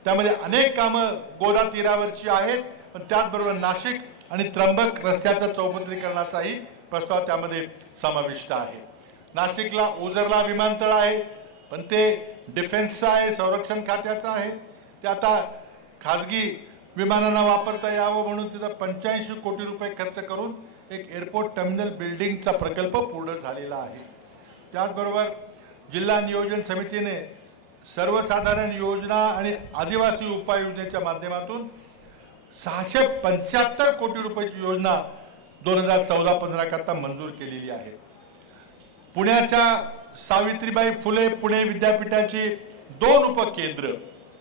त्यामध्ये अनेक कामं गोदा तीरावरची आहेत, पण त्याचबरोबर नाशिक आणि त्र्यंबक रस्त्याच्या चौपदरीकरणाचाही प्रस्ताव त्यामध्ये समाविष्ट आहे. नाशिकला ओझरला विमानतळ आहे, पण ते डिफेन्सचं आहे, संरक्षण खात्याचं आहे. ते आता खाजगी विमानांना वापरता यावं म्हणून तिथं 85 कोटी रुपये खर्च करून एक एअरपोर्ट टर्मिनल बिल्डिंगचा प्रकल्प पूर्ण झालेला आहे. त्याचबरोबर जिल्हा नियोजन समितीने सर्वसाधारण योजना आणि आदिवासी उपाययोजनेच्या माध्यमातून 675 कोटी रुपयाची योजना 2014-15 करता मंजूर केलेली आहे. पुण्याच्या सावित्रीबाई फुले पुणे विद्यापीठाची 2 उपकेंद्र,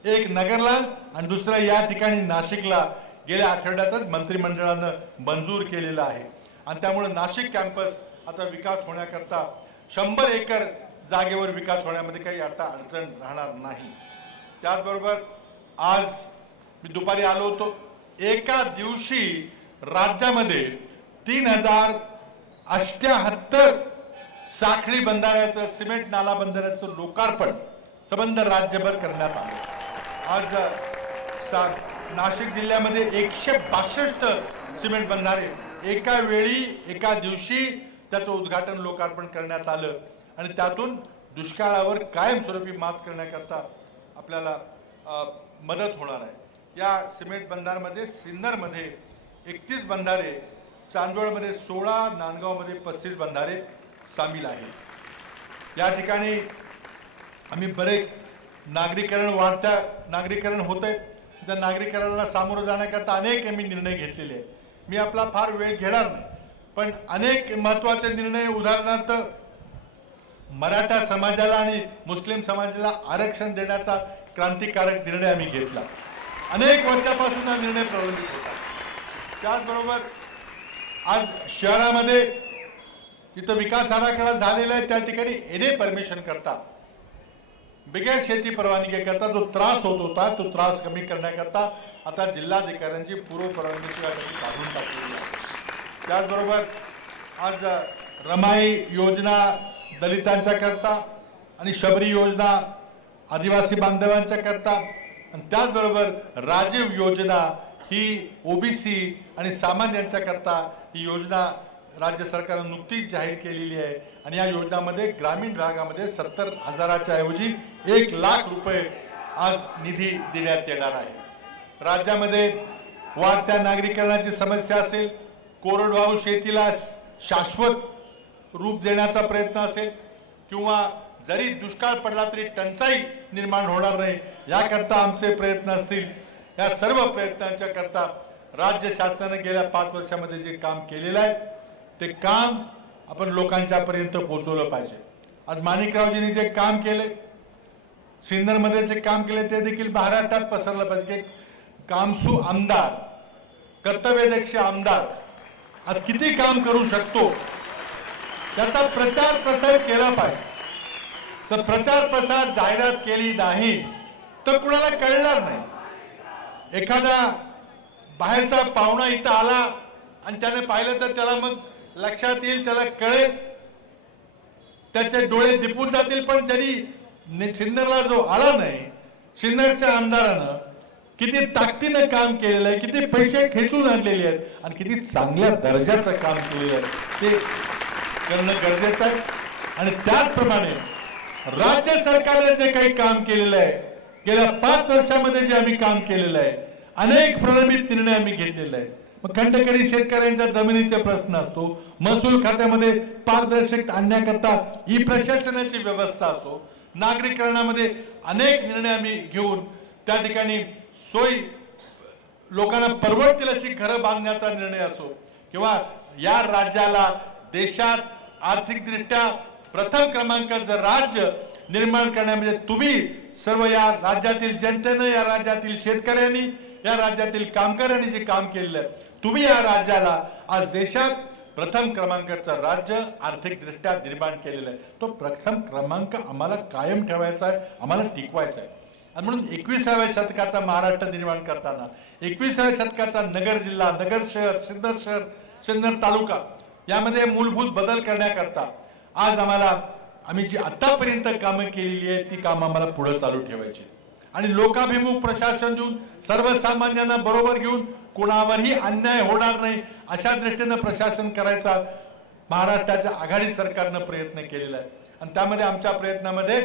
एक नगरला आणि दुसरं या ठिकाणी नाशिकला गेल्या आठवड्यातच मंत्रिमंडळानं मंजूर केलेला आहे. आणि त्यामुळे नाशिक कॅम्पस आता विकास होण्याकरता 100 एकर जागेवर विकास होण्यामध्ये काही आता अडचण राहणार नाही. त्याचबरोबर आज मी दुपारी आलो होतो. एका दिवशी राज्यामध्ये 3078 साखळी बंधाऱ्याचं, सिमेंट नाला बंधाऱ्याचं लोकार्पण संबंध राज्यभर करण्यात आलं. आज नाशिक जिल्ह्यामध्ये 162 सिमेंट बंधारे एका वेळी एका दिवशी त्याचं उद्घाटन लोकार्पण करण्यात आलं. आणि त्यातून दुष्काळावर कायमस्वरूपी मात करण्याकरता आपल्याला मदत होणार आहे. या सिमेंट बंधाऱ्यामध्ये सिन्नरमध्ये 31 बंधारे, चांदवडमध्ये 16, नांदगावमध्ये 35 बंधारे सामील आहेत. या ठिकाणी आम्ही बरेच वाढत्या नागरीकरण होतंय. त्या नागरीकरणाला सामोरं जाण्याकरता अनेक आम्ही निर्णय घेतलेले आहेत. मी आपला फार वेळ घेणार नाही, पण अनेक महत्त्वाचे निर्णय, उदाहरणार्थ मराठा समाजाला आणि मुस्लिम समाजाला आरक्षण देण्याचा क्रांतिकारक निर्णय आम्ही घेतला. अनेक वर्षापासून हा निर्णय प्रलंबित होता. त्याचबरोबर आज शहरामध्ये जिथं विकास आराखडा झालेला आहे त्या ठिकाणी एनए परमिशन करता, बिगर शेती परवानगी करता जो त्रास होत होता तो त्रास कमी करण्याकरता आता जिल्हाधिकाऱ्यांची पूर्व परवानगीची काढून टाकलेली आहे. त्याचबरोबर आज रमाई योजना दलितांच्या करता आणि शबरी योजना आदिवासी बांधवांच्या करता, आणि त्याचबरोबर राजीव योजना ही ओबीसी आणि सामान्यांच्या करता ही योजना राज्य सरकारने नुकतीच जाहीर केलेली आहे. आणि या योजनामध्ये ग्रामीण भागामध्ये 70,000च्या ऐवजी 1 लाख रुपये आज निधी देण्यात येणार आहे. राज्यामध्ये वाढत्या नागरीकरणाची समस्या असेल, कोरडवाहू शेतीला शाश्वत रूप देण्याचा प्रयत्न असेल, किंवा जरी दुष्काळ पडला तरी टंचाई निर्माण होणार नाही याकरता आमचे प्रयत्न असतील. या सर्व प्रयत्नांच्या करता राज्य शासनाने गेल्या 5 वर्षामध्ये जे काम केलेलं आहे ते काम आपण लोकांच्या पर्यंत पोहोचवलं पाहिजे. आज माणिकरावजींनी जे काम केले, सिन्नरमध्ये जे काम केले ते देखील महाराष्ट्रात पसरलं पाहिजे. कामसू आमदार, कर्तव्यदक्ष आमदार आज किती काम करू शकतो त्याचा प्रचार प्रसार केला पाहिजे. तर प्रचार प्रसार जाहिरात केली नाही तर कुणाला कळणार नाही. एखादा बाहेरचा पाहुणा इथं आला आणि त्याने पाहिलं तर त्याला मग लक्षात येईल, त्याला कळेल, त्याचे डोळे दिपून जातील. पण त्यांनी सिन्नरला जो आला नाही, सिन्नरच्या आमदारानं किती ताकदीनं काम केलेलं आहे, किती पैसे खेचून आणलेले आहेत आणि किती चांगल्या दर्जाचं काम केलेलं आहे ते करणं गरजेचं आहे. आणि त्याचप्रमाणे राज्य सरकारने जे काही काम केलेलं आहे, गेल्या 5 वर्षामध्ये जे आम्ही काम केलेलं आहे, अनेक प्रलंबित निर्णय आम्ही घेतलेले आहेत. मग खंडकरी शेतकऱ्यांच्या जमिनीचे प्रश्न असतो, महसूल खात्यामध्ये पारदर्शकता आणण्याकरता ई प्रशासनाची व्यवस्था असो, नागरीकरणामध्ये अनेक निर्णय आम्ही घेऊन त्या ठिकाणी सोयी लोकांना परवडतील अशी घरं बांधण्याचा निर्णय असो, किंवा या राज्याला देशात आर्थिकदृष्ट्या प्रथम क्रमांकाचं राज्य निर्माण करण्यामध्ये तुम्ही सर्व या राज्यातील जनतेनं, या राज्यातील शेतकऱ्यांनी, या राज्यातील कामगारांनी जे काम केलेलं आहे, तुम्ही या राज्याला आज देशात प्रथम क्रमांकाचं राज्य आर्थिकदृष्ट्या निर्माण केलेलं आहे. तो प्रथम क्रमांक आम्हाला कायम ठेवायचा आहे, आम्हाला टिकवायचा आहे. आणि म्हणून 21व्या शतकाचा महाराष्ट्र निर्माण करताना 21व्या शतकाचा नगर जिल्हा, नगर शहर, सिन्नर तालुका यामध्ये मूलभूत बदल करण्याकरता आज आम्ही जी आतापर्यंत कामं केलेली आहेत ती कामं आम्हाला पुढे चालू ठेवायची आणि लोकाभिमुख प्रशासन देऊन सर्वसामान्यांना बरोबर घेऊन कोणावरही अन्याय होणार नाही अशा दृष्टीनं प्रशासन करायचा महाराष्ट्राच्या आघाडी सरकारनं प्रयत्न केलेला आहे. आणि त्यामध्ये आमच्या प्रयत्नामध्ये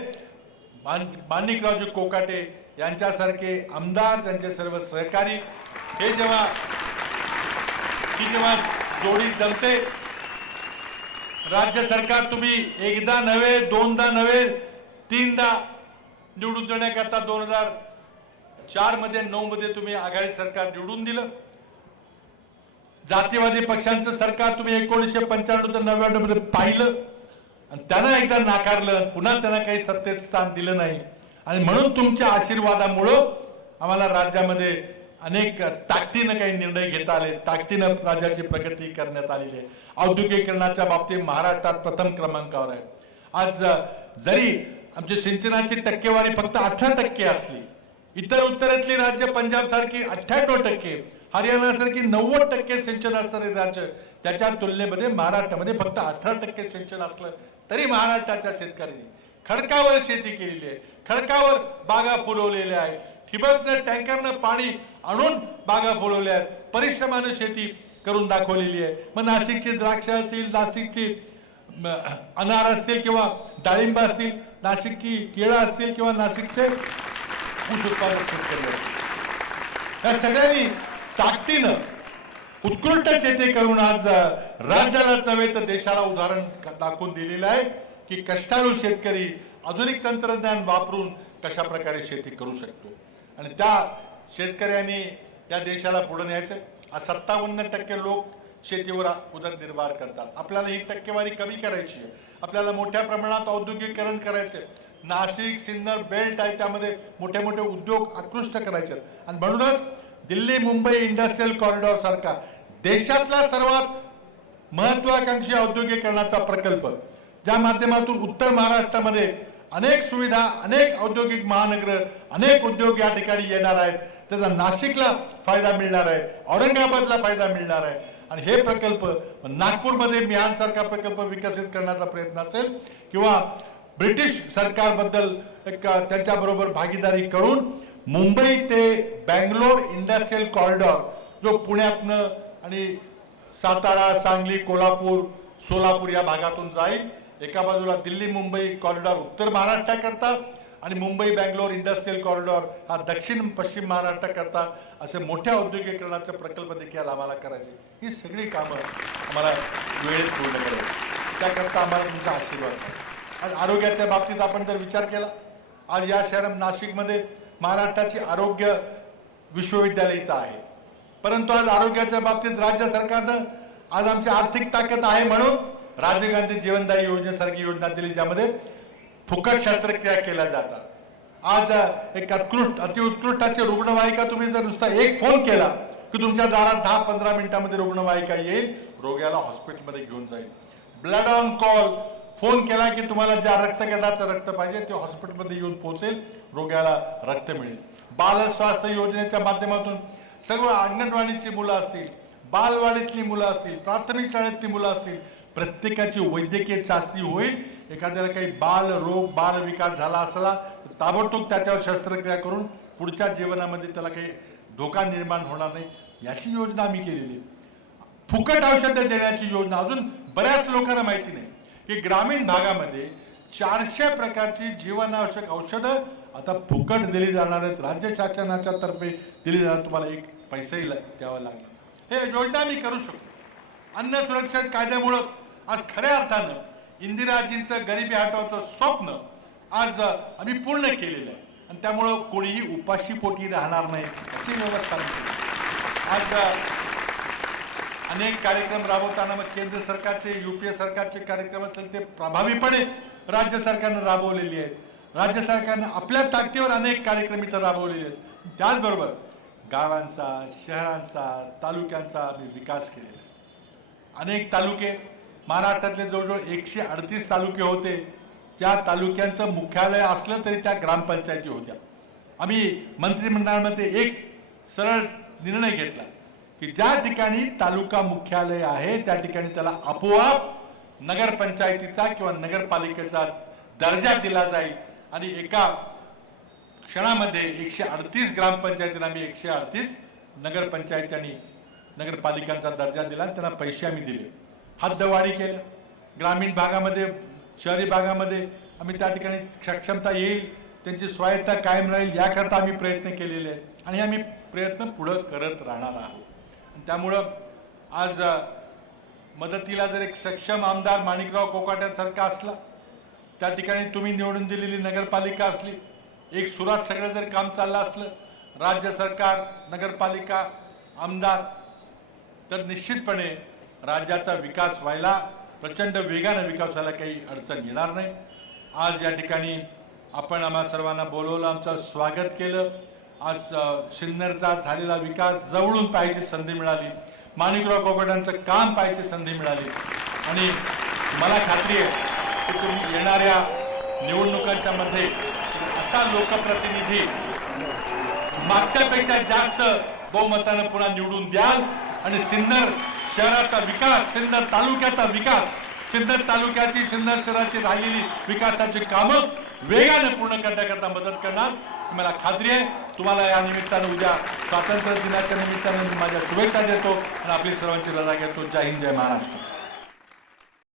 माणिकरावजी कोकाटे यांच्यासारखे आमदार, त्यांचे सर्व सहकारी ही जेव्हा जोडी जमते, राज्य सरकार तुम्ही एकदा नव्हे, दोनदा नव्हे, तीनदा निवडून देण्याकरता 2004 मध्ये 9 मध्ये तुम्ही आघाडी सरकार निवडून दिलं. जातीवादी पक्षांचं सरकार तुम्ही 1995 ते 99 मध्ये पाहिलं आणि त्यांना एकदा नाकारलं, पुन्हा त्यांना काही सत्तेत स्थान दिलं नाही. आणि म्हणून तुमच्या आशीर्वादामुळं आम्हाला राज्यामध्ये अनेक ताकदीनं काही निर्णय घेता आले, ताकदीनं राज्याची प्रगती करण्यात आलेली आहे. औद्योगिकरणाच्या बाबतीत महाराष्ट्रात प्रथम क्रमांकावर आहे. आज जरी आमची सिंचनाची टक्केवारी फक्त 18% असली, इतर उत्तरेतली राज्य पंजाब सारखी 98%, हरियाणा सारखी 90% सिंचन असणारे राज्य, त्याच्या तुलनेमध्ये महाराष्ट्रामध्ये फक्त 18% सिंचन असलं तरी महाराष्ट्राच्या शेतकऱ्यांनी खडकावर शेती केलेली आहे, खडकावर बागा फुलवलेल्या आहेत, ठिबकनं टँकरनं पाणी आणून बागा फुलवल्या आहेत, परिश्रमानं शेती करून दाखवलेली आहे. मग नाशिकची द्राक्ष असतील, नाशिकची अनार असतील किंवा डाळिंब असतील, नाशिकची केळं असतील किंवा नाशिकचे ऊस उत्पादक शेतकरी असतील, या सगळ्यांनी ताकदीनं उत्कृष्ट शेती करून आज राज्याला नव्हे तर देशाला उदाहरण दाखवून दिलेलं आहे की कष्टाळू शेतकरी आधुनिक तंत्रज्ञान वापरून कशा प्रकारे शेती करू शकतो. आणि त्या शेतकऱ्यांनी या देशाला पुढे न्यायचं. आज 57% लोक शेतीवर उदरनिर्वाह करतात. आपल्याला ही टक्केवारी कमी करायची आहे, आपल्याला मोठ्या प्रमाणात औद्योगिकरण करायचे. नाशिक सिन्नर बेल्ट आहे, त्यामध्ये मोठे मोठे उद्योग आकृष्ट करायचे आणि म्हणूनच दिल्ली मुंबई इंडस्ट्रियल कॉरिडॉर सारखा देशातला सर्वात महत्वाकांक्षी औद्योगिकरणाचा प्रकल्प, ज्या माध्यमातून उत्तर महाराष्ट्रामध्ये अनेक सुविधा, अनेक औद्योगिक महानगर, अनेक उद्योग या ठिकाणी येणार आहेत. त्याचा नाशिकला फायदा मिळणार आहे, औरंगाबादला फायदा मिळणार आहे. आणि हे प्रकल्प नागपूरमध्ये मिहानसारखा प्रकल्प विकसित करण्याचा प्रयत्न असेल किंवा ब्रिटिश सरकारबद्दल एक त्यांच्याबरोबर भागीदारी करून मुंबई ते बँगलोर इंडस्ट्रियल कॉरिडॉर जो पुण्यातनं आणि सातारा, सांगली, कोल्हापूर, सोलापूर या भागातून जाईल. एका बाजूला दिल्ली मुंबई कॉरिडॉर उत्तर महाराष्ट्राकरता आणि मुंबई बँगलोर इंडस्ट्रियल कॉरिडॉर हा दक्षिण पश्चिम महाराष्ट्राकरता असे मोठ्या औद्योगिकरणाचे प्रकल्प देखील आम्हाला करायचे. ही सगळी कामं आम्हाला वेळेत पूर्ण करायची, त्याकरता आम्हाला तुमचा आशीर्वाद आहे. आज आरोग्याच्या बाबतीत आपण जर विचार केला, आज या शहरात नाशिकमध्ये महाराष्ट्राची आरोग्य विश्वविद्यालय इथं आहे, परंतु आज आरोग्याच्या बाबतीत राज्य सरकारनं आज आमची आर्थिक ताकद आहे म्हणून राजीव गांधी जीवनदायी योजनेसारखी योजना दिली, ज्यामध्ये फुकट शस्त्रक्रिया केल्या जातात. आज एक अतिउत्कृष्टाची रुग्णवाहिका तुम्ही जर नुसता एक फोन केला की तुमच्या दारात 10-15 मिनिटांमध्ये रुग्णवाहिका येईल, रोग्याला हॉस्पिटलमध्ये घेऊन जाईल. ब्लड ऑन कॉल फोन केला की तुम्हाला ज्या रक्तगटाचं रक्त पाहिजे ते हॉस्पिटलमध्ये येऊन पोहोचेल, रोग्याला रक्त मिळेल. बाल स्वास्थ्य योजनेच्या माध्यमातून सर्व अंगणवाडीची मुलं असतील, बालवाडीतली मुलं असतील, प्राथमिक शाळेतली मुलं असतील, प्रत्येकाची वैद्यकीय चाचणी होईल. एखाद्याला काही बाल रोग, बाल विकार झाला असला तर ताबडतोब त्याच्यावर शस्त्रक्रिया करून पुढच्या जीवनामध्ये त्याला काही धोका निर्माण होणार नाही, याची योजना आम्ही केलेली आहे. फुकट औषधं देण्याची योजना अजून बऱ्याच लोकांना माहिती नाही की ग्रामीण भागामध्ये 400 प्रकारची जीवनावश्यक औषधं आता फुकट दिली जाणार आहेत. राज्य शासनाच्या तर्फे दिली जाणार, तुम्हाला एक पैसाही द्यावा लागला. हे योजना आम्ही करू शकतो. अन्न सुरक्षा कायद्यामुळं आज खऱ्या अर्थानं इंदिराजींचं गरिबी हटवाचं स्वप्न आज आम्ही पूर्ण केलेलं आहे आणि त्यामुळं कोणीही उपाशी पोटी राहणार नाही याची व्यवस्था आज अनेक कार्यक्रम राबवताना मग केंद्र सरकारचे, UPA सरकारचे कार्यक्रम असेल ते प्रभावीपणे राज्य सरकारनं राबवलेली आहेत. राज्य सरकारनं आपल्या ताकदीवर अनेक कार्यक्रम इथं राबवलेले आहेत. त्याचबरोबर गावांचा, शहरांचा, तालुक्यांचा मी विकास केलेला आहे. अनेक तालुके महाराष्ट्रातले जवळजवळ 138 तालुके होते, ज्या तालुक्यांचं मुख्यालय असलं तरी त्या ग्रामपंचायती होत्या. आम्ही मंत्रिमंडळामध्ये एक सरळ निर्णय घेतला की ज्या ठिकाणी तालुका मुख्यालय आहे त्या ठिकाणी त्याला आपोआप नगरपंचायतीचा किंवा नगरपालिकेचा दर्जा दिला जाईल. आणि एका क्षणामध्ये 138 ग्रामपंचायतींना आम्ही 138 नगरपंचायती आणि नगरपालिकांचा दर्जा दिला. त्यांना पैसे आम्ही दिले, हद्दवाढी केल्या. ग्रामीण भागामध्ये, शहरी भागामध्ये आम्ही त्या ठिकाणी सक्षमता येईल, त्यांची स्वायत्ता कायम राहील याकरता आम्ही प्रयत्न केलेले आहेत आणि आम्ही प्रयत्न पुढं करत राहणार आहोत. त्यामुळं आज मदतीला जर एक सक्षम आमदार माणिकराव कोकाट्यासारखा असला, त्या ठिकाणी तुम्ही निवडून दिलेली नगरपालिका असली, एक सुरात सगळं जर काम चाललं असलं, राज्य सरकार, नगरपालिका, आमदार, तर निश्चितपणे राज्याचा विकास व्हायला, प्रचंड वेगानं विकास व्हायला काही अडचण येणार नाही. आज या ठिकाणी आपण आम्हा सर्वांना बोलवलं, आमचं स्वागत केलं. आज सिन्नरचा झालेला विकास जवळून पाहायची संधी मिळाली, माणिकराव कोकाट्यांचं काम पाहायची संधी मिळाली आणि मला खात्री आहे की तुम्ही येणाऱ्या निवडणुकांच्या मध्ये असा लोकप्रतिनिधी मागच्यापेक्षा जास्त बहुमतानं पुन्हा निवडून द्याल आणि सिन्नर शहराचा विकास, सिन्नर तालुक्याचा विकास, सिन्नर तालुक्याची, सिन्नर शहराची राहिलेली विकासाची कामं वेगानं पूर्ण करण्याकरता मदत करणार. मला खात्री आहे. तुम्हाला या निमित्तानं उद्या स्वातंत्र्य दिनाच्या निमित्तानं मी माझ्या शुभेच्छा देतो आणि आपली सर्वांची रजा घेतो. जय हिंद, जय महाराष्ट्र.